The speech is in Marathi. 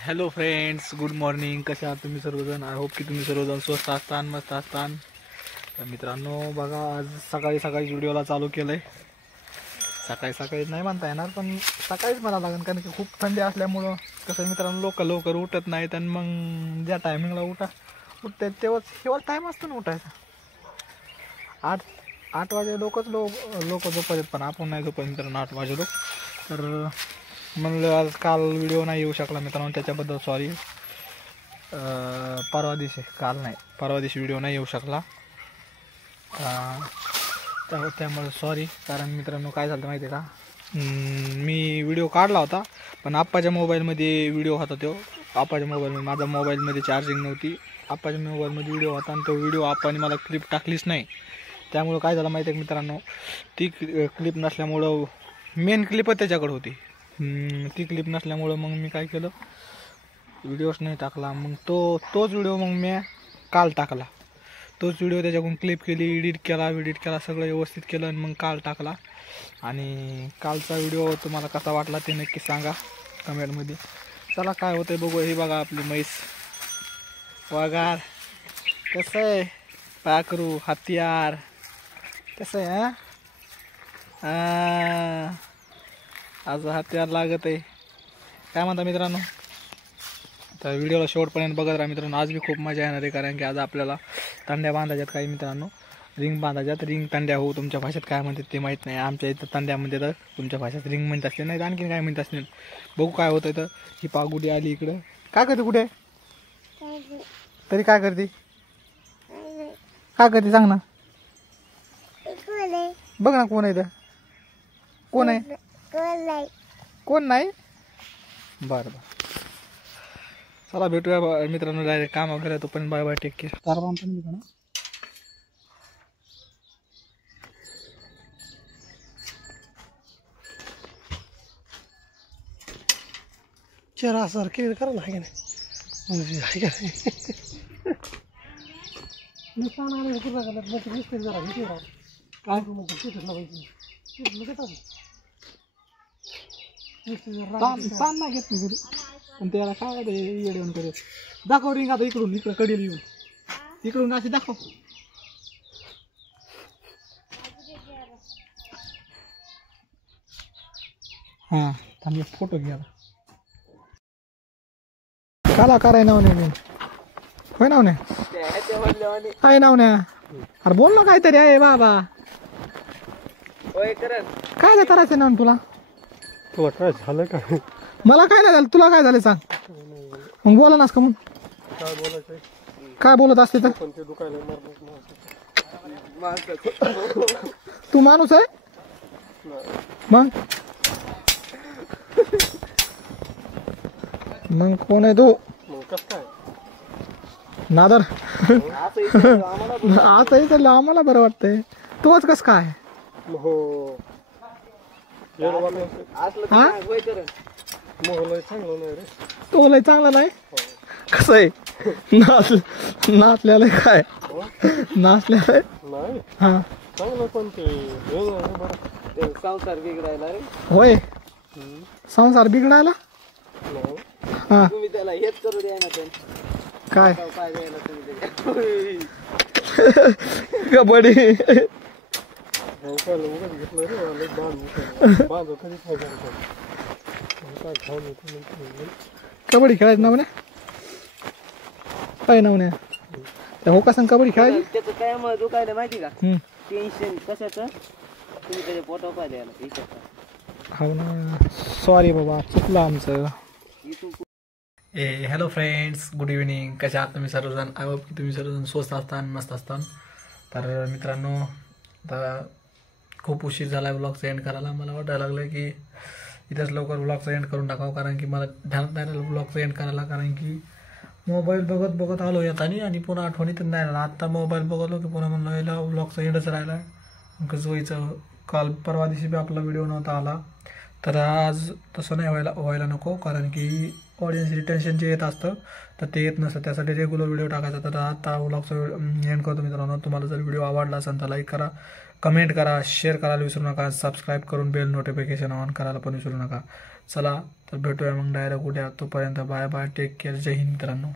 Hello friends, good morning. कसे आहात तुम्ही सर्वजण? आय होप की तुम्ही सर्वजण स्वस्त असतान, मस्त असतान. तर मित्रांनो बघा, आज सकाळी सकाळी व्हिडिओला चालू केलं आहे. सकाळी सकाळी नाही म्हणता येणार, पण सकाळीच म्हणा लागेल, कारण की खूप थंडी असल्यामुळं कसं मित्रांनो लवकर उठत नाहीत. आणि मग ज्या टायमिंगला उठतात तेव्हाच टाईम असतो ना उठायचा. 8 वाजे लोक झोपत, पण आपण नाही झोपत मित्रांनो 8 वाजे लोक. तर म्हणलं आज काल व्हिडिओ नाही येऊ शकला मित्रांनो, त्याच्याबद्दल सॉरी. परवा दिवशी व्हिडिओ नाही येऊ शकला. त्यामुळे सॉरी. कारण मित्रांनो काय झालं माहिती आहे का, मी व्हिडिओ काढला होता, पण आप्पाच्या मोबाईलमध्ये व्हिडिओ होता. तो आप्पाच्या मोबाईलमध्ये, माझ्या मोबाईलमध्ये चार्जिंग नव्हती. आप्पाच्या मोबाईलमध्ये व्हिडिओ होता आणि तो व्हिडिओ आप्पाने मला क्लिप टाकलीच नाही. त्यामुळं काय झालं माहिती आहे मित्रांनो, ती क्लिप नसल्यामुळं मेन क्लिपच त्याच्याकडे होती. ती क्लिप नसल्यामुळं मग मी काय केलं, व्हिडिओच नाही टाकला. मग तोच व्हिडिओ मग मी काल टाकला. तोच व्हिडिओ त्याच्याकडून क्लिप केली, एडिट केला, सगळं व्यवस्थित केलं आणि मग काल टाकला. आणि कालचा व्हिडिओ तुम्हाला कसा वाटला ते नक्की सांगा कमेंटमध्ये. चला काय होतं बघू. हे बघा आपली म्हैस वगार कसं आहे, पाखरू हत्यार कसं आहे. आज हत्यार लागत आहे. काय म्हणता मित्रांनो, तर व्हिडिओला शेवटपर्यंत बघत राहा मित्रांनो. आज बी खूप मजा येणार आहे, कारण की आज आपल्याला तंड्या बांधायच्यात. काही मित्रांनो रिंग बांधायच्यात. रिंग तंड्या हो, तुमच्या भाषेत काय म्हणतात ते माहीत नाही. आमच्या इथं तंड्या म्हणते, तर तुमच्या भाषेत रिंग म्हणत असते, नाही आणखीन काय म्हणत असते. बघू काय होतं. तर ही पागुडी आली इकडं. काय करते, कुठे तरी काय करते सांग ना. बघ ना कोण आहे तर, कोण आहे, कोण नाही. बरं चला भेटूया मित्रांनो डायरेक्ट काम वगैरे. तो पण बाय बाय, टेक केअर. चेहरा सारखे करा ना, आहे नाही आहे का ताण नाही घेत मी घरी, पण त्याला काय येऊन करे. दाखव रिंग आता इकडे कडेल येऊन, इकडून अशी दाखव. हां थांब, फोटो घ्या. काला कराय नावने मी होय, नावने काय नावन्या. अरे बोल ना काहीतरी आहे बाबा. काय करायचं नाव तुला? तुला काय झालं का? मला काय नाही झालं, तुला काय झालं सांग. मग बोला नास का. मग काय बोलायचं, काय बोलत असते तर. पण ते दुखायला तू माणूस आहे मग कोण आहे तू? मग कस काय नादर. असंही चाललं आम्हाला बरं वाटतंय. तोच कस काय. हो हा चांगलं नाही रे. तो लय चांगला नाही. कसं आहे नाचलेलं काय, नाचलेलं नाही हा चांगलं, पण ते संसार बिघडायला रे. होय, संसार बिघडायला. हा तुम्ही त्याला हेच करू द्या ना. काय काय द्यायला तुम्ही कबड्डी घेतलं रे बांध कधी कबड्डी खेळायचं ना म्हणे. काय ना म्हणे त्या हो का सांग, कबड्डी खेळायची. त्याचं काय मग दुखायला माहिती का, टेन्शन कशाचं. तुम्ही त्याच्या पोटावर पाय द्यायला. हो ना, सॉरी बाबा, चुकलं आमचं. Hello friends, good evening. कशा आहात तुम्ही सर्वजण? आय होप की तुम्ही सर्वजण स्वस्त असतान, मस्त असतान. तर मित्रांनो आता खूप उशीर झाला व्लॉगचा एंड करायला. मला वाटायला लागलं की इथंच लवकर व्लॉगचा एंड करून टाकावं, कारण की मला ध्यानात नाही राहिलं व्लॉगचा एंड करायला. कारण की मोबाईल बघत आलो येतानी आणि पुन्हा आठवणीतच नाही राहिला. आत्ता मोबाईल बघलो की पुन्हा म्हणलं यायला व्लॉगचा एंडच राहिला आहे. कसं व्हायचं, काल परवा दिवशी बी आपला व्हिडिओ नव्हता आला, तर आज तसं नाही व्हायला नको. कारण की ऑडियन्स रिटेन्शन जे येत असतं तर ते येत नसतं, त्यासाठी रेग्युलर व्हिडिओ टाकायचा. तर आता व्लॉगचा एंड करतो मित्रांनो. तुम्हाला जर व्हिडिओ आवडला असेल तर लाईक करा, कमेंट करा, शेअर करायला विसरू नका, सबस्क्राईब करून बेल नोटिफिकेशन ऑन करायला पण विसरू नका. चला तर भेटूया मग डायरेक्ट उद्या. तोपर्यंत बाय बाय, टेक केअर, जय हिंद मित्रांनो.